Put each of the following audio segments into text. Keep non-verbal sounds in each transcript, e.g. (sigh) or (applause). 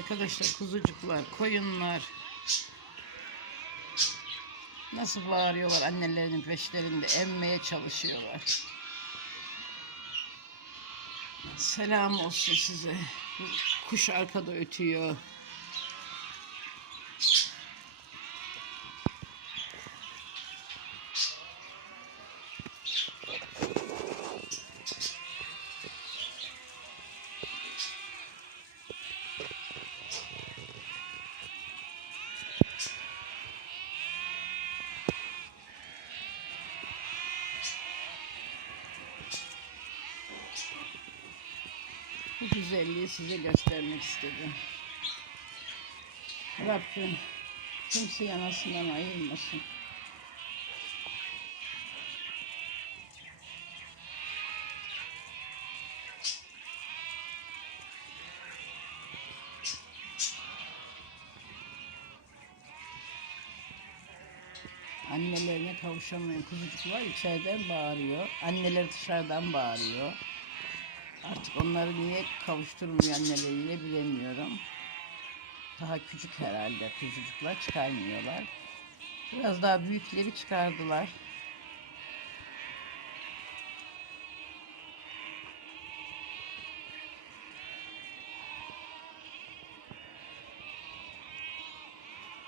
Arkadaşlar kuzucuklar, koyunlar nasıl bağırıyorlar annelerinin peşlerinde emmeye çalışıyorlar. Selam olsun size. Kuş arkada ötüyor. Güzelliği size göstermek istedim. Rabbim kimse yanasından ayırmasın. Annelerine kavuşamayan kuzucuklar içeriden bağırıyor. Anneler dışarıdan bağırıyor. Artık onları niye kavuşturmuyor anneleriyle bilemiyorum. Daha küçük herhalde kuzucuklar çıkarmıyorlar. Biraz daha büyükleri çıkardılar.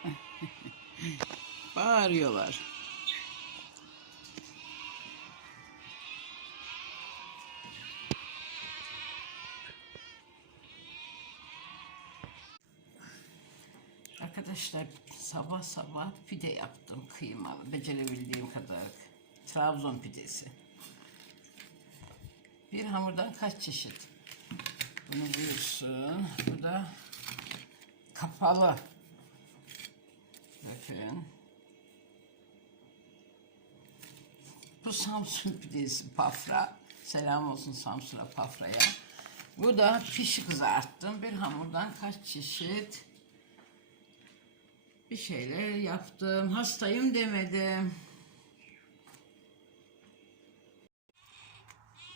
(laughs) Bağırıyorlar. Arkadaşlar sabah sabah pide yaptım kıymalı becerebildiğim kadar Trabzon pidesi. Bir hamurdan kaç çeşit? Bunu buyursun. Bu da kapalı. Bakın. Bu Samsun pidesi pafra. Selam olsun Samsun'a pafraya. Bu da pişi kızarttım. Bir hamurdan kaç çeşit? Bir şeyler yaptım. Hastayım demedim.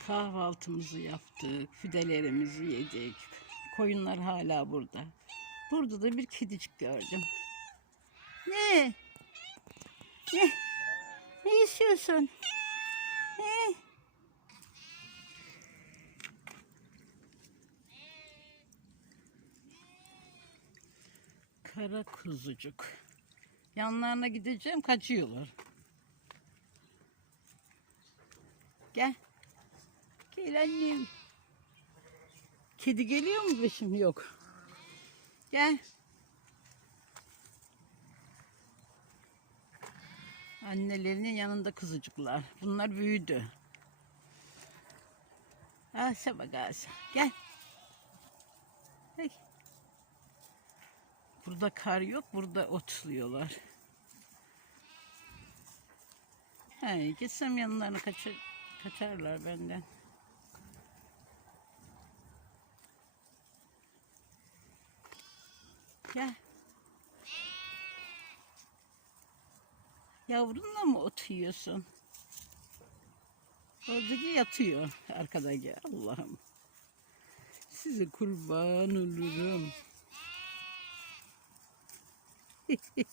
Kahvaltımızı yaptık, fidelerimizi yedik. Koyunlar hala burada. Burada da bir kedicik gördüm. Ne? Ne? Ne istiyorsun? Ne? Kara kuzucuk. Yanlarına gideceğim kaçıyorlar. Gel. Gel annem. Kedi geliyor mu beşim? Yok. Gel. Annelerinin yanında kuzucuklar. Bunlar büyüdü. Asa bak asa. Gel. Burada kar yok, burada otluyorlar. He, gitsem yanlarına kaçar, kaçarlar benden. Gel. Yavrunla mı ot yiyorsun? Oradaki yatıyor arkadaki. Allah'ım. Size kurban olurum. (laughs)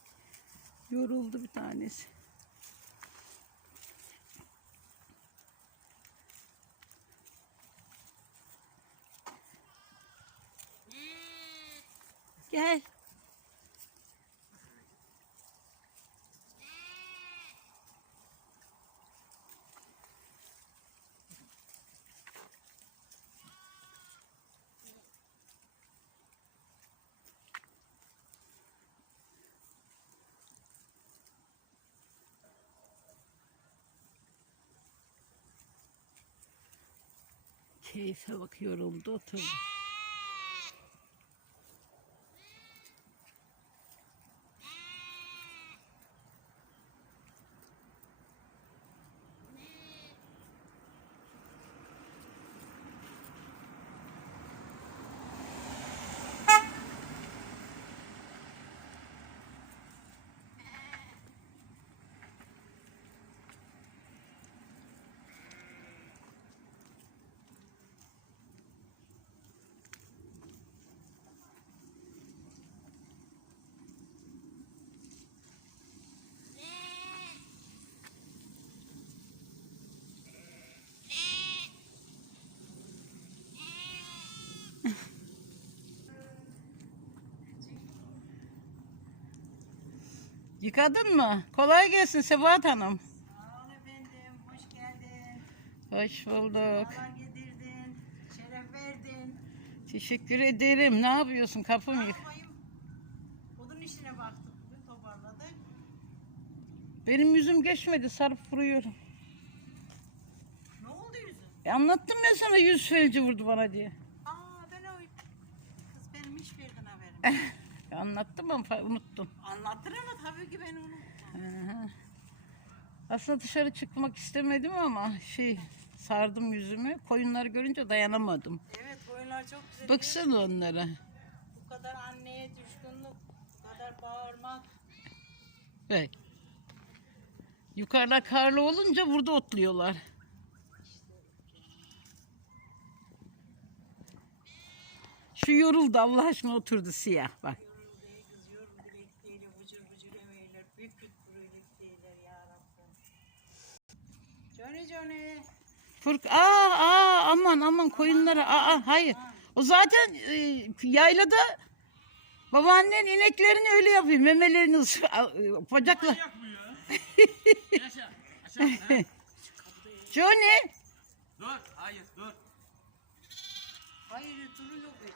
Yoruldu bir tanesi. Gel. Keyfe bak yoruldu oturdu. Yıkadın mı? Kolay gelsin Sebahat Hanım. Sağ ol efendim, hoş geldin. Hoş bulduk. Hava getirdin, şeref verdin. Teşekkür ederim. Ne yapıyorsun? Kapı mı yık? Odun işine baktık bugün, toparladık. Benim yüzüm geçmedi. Sarıp vuruyorum. Ne oldu yüzün? E anlattım ya sana yüz felci vurdu bana diye. Aa ben o... Kız benim hiç verdin haberim. (laughs) Anlattım ama unuttum. Anlattın ama tabii ki ben unuttum. Aslında dışarı çıkmak istemedim ama şey sardım yüzümü. Koyunları görünce dayanamadım. Evet oyunlar çok güzel. Baksana onlara. Bu kadar anneye düşkünlük, bu kadar bağırmak. Bak. Yukarıda karlı olunca burada otluyorlar. Şu yoruldu Allah aşkına oturdu siyah bak. Fırk aa aa aman aman koyunlara aa hayır. O zaten e, yaylada babaannen ineklerini öyle yapıyor. Memelerini ıs- a- e, bacakla. (laughs) (laughs) Johnny Dur, hayır dur. Hayır turu yok hiç.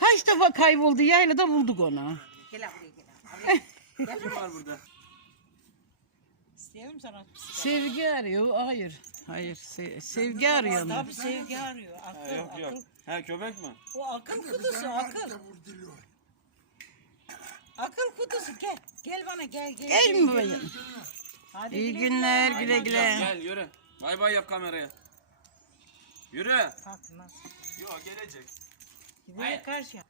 kaç defa kayboldu yaylada bulduk onu. Gel abi gel (laughs) abi. Kim var burada? İstiyorum sana. Sevgi arıyor. Hayır. Hayır. se- sevgi arıyor. onu. Tabii sevgi arıyor. Akıl, Ha, yok yok. akıl. Ha köpek mi? O akıl kutusu, akıl. Akıl kutusu gel. Gel bana gel gel. Gel mi böyle? Hadi İyi güle günler güle. güle güle. Gel yürü. Bay bay yap kameraya. Yürü. Kalkma. Yok gelecek. Gidelim karşıya.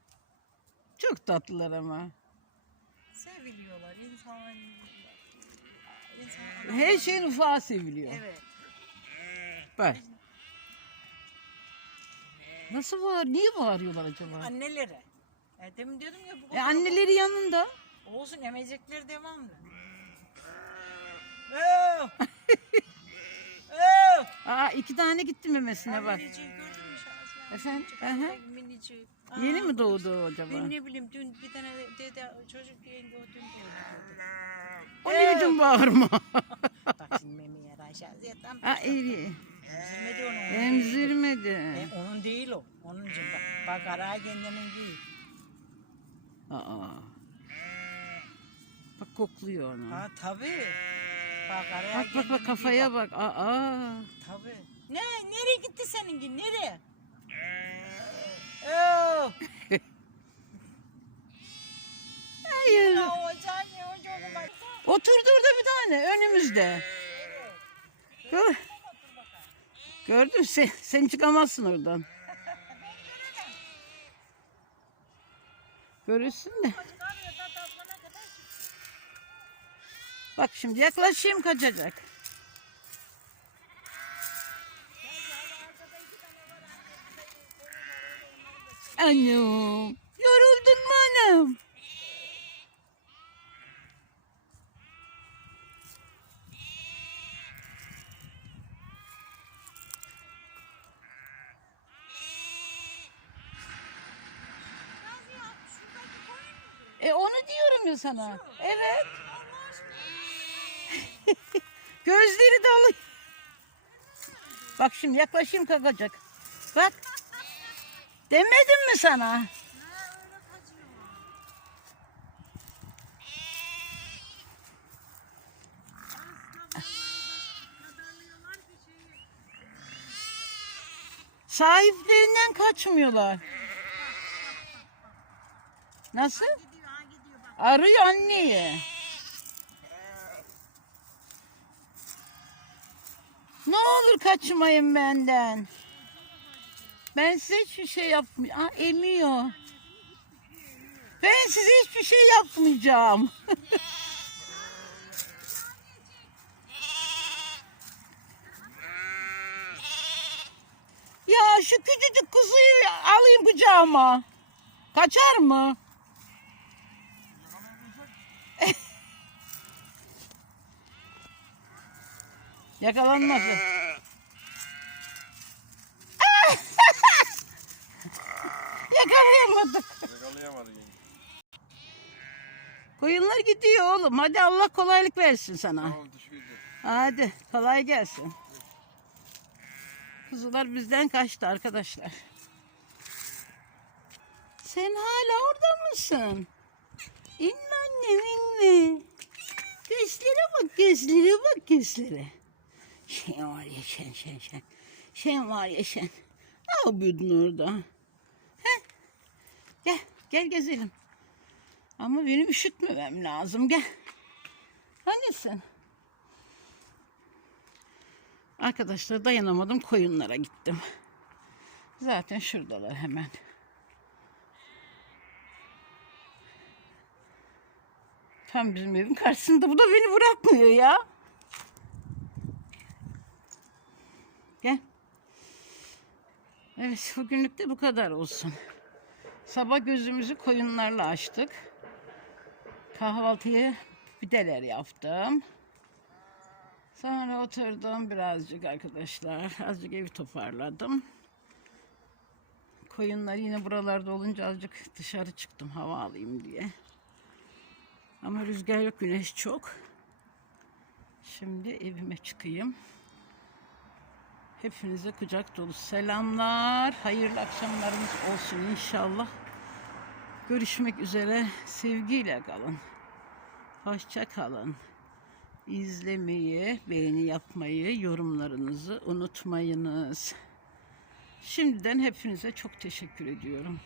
Çok tatlılar ama. Seviliyorlar insan. Her şeyin ufağı seviliyor. Evet. Bak. Nasıl bağır? Niye bağırıyorlar acaba? Annelere. E, demin diyordum ya bu E anneleri yanında. Olsun emecekleri devamlı. Oo! (laughs) Aa iki tane gitti memesine bak. Gördün mü? Efendim? Minicik, Aha. Minicik. Yeni Aa, mi doğdu acaba? Ben ne bileyim dün bir tane dede çocuk yenge o dün doğdu. O ne biçim bağırma? (laughs) Bak şimdi memeye Şahsiye tam Aa iyi. emzirmedi onu. onun. Emzirmedi. E, onun değil o. Onun için bak. Bak ara kendinin değil. Aa. Bak kokluyor onu. Ha tabii. Bak araya Bak bak bak kafaya değil bak. Aa. Tabii. Ne? Nereye gitti seninki? Nereye? Oo! (laughs) Hayır. Ya o can ya o canı bak. Oturdu orada bir tane önümüzde. Gör. Gördün sen, sen çıkamazsın oradan. Görürsün de. Bak şimdi yaklaşayım kaçacak. Annem. Yoruldun mu annem? E onu diyorum ya sana. Evet. (laughs) Gözleri dolu. Bak şimdi yaklaşayım kalkacak. Bak. Demedim mi sana? Sahiplerinden kaçmıyorlar. Nasıl? Arıyor anneyi. Ne olur kaçmayın benden. Ben size hiçbir şey yapmayacağım. Aa, emiyor. Ben size hiçbir şey yapmayacağım. (laughs) ya şu küçücük kuzuyu alayım kucağıma. Kaçar mı? Yakalanmaz. (laughs) Yakalayamadık. Yakalayamadı yine. Koyunlar gidiyor oğlum. Hadi Allah kolaylık versin sana. Tamam. Hadi kolay gelsin. Kuzular bizden kaçtı arkadaşlar. Sen hala orada mısın? İnme annem inme. Gözlere bak gözlere bak gözlere. Sen var ya sen sen sen. Sen var ya sen. Ne yapıyordun orada? Heh. Gel gel gezelim. Ama benim üşütmemem lazım gel. Sen? Arkadaşlar dayanamadım koyunlara gittim. Zaten şuradalar hemen. Tam bizim evin karşısında. Bu da beni bırakmıyor ya. Evet bugünlük de bu kadar olsun. Sabah gözümüzü koyunlarla açtık. Kahvaltıya pideler yaptım. Sonra oturdum birazcık arkadaşlar. Azıcık evi toparladım. Koyunlar yine buralarda olunca azıcık dışarı çıktım hava alayım diye. Ama rüzgar yok, güneş çok. Şimdi evime çıkayım. Hepinize kucak dolu selamlar. Hayırlı akşamlarınız olsun inşallah. Görüşmek üzere. Sevgiyle kalın. Hoşça kalın. İzlemeyi, beğeni yapmayı, yorumlarınızı unutmayınız. Şimdiden hepinize çok teşekkür ediyorum.